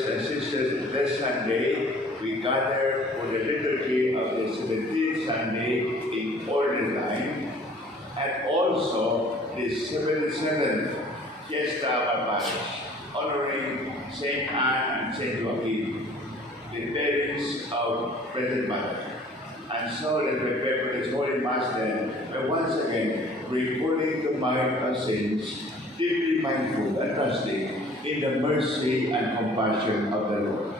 brothers and sisters, this Sunday we gather for the liturgy of the 17th Sunday in ordinary time, and also the 77th Fiesta of our parish, honoring Saint Anne and Saint Joaquin, the parents of Blessed Mother. And so let we prepare for this Holy Mass then, and once again, recalling the mind of saints, deeply mindful and trusting in the mercy and compassion of the Lord.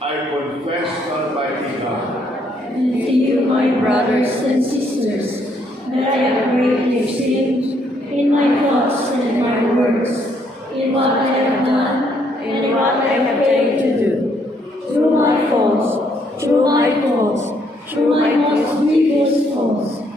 I confess to Almighty God, and to you, my brothers and sisters, that I have greatly sinned in my thoughts and in my words, in what I have done and in what I have failed to do, through my faults, through my most grievous faults.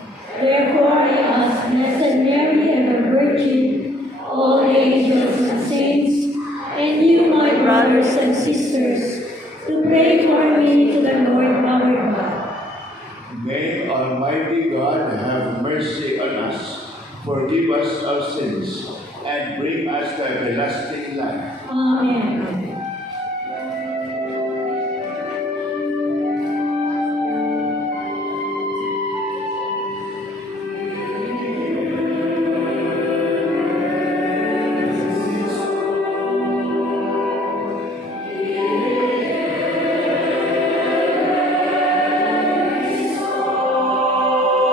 Therefore I ask Blessed Mary, ever Virgin, all angels and saints, and you, my brothers and sisters, to pray for me to the Lord our God. may Almighty God have mercy on us, forgive us our sins, and bring us to everlasting life. Amen.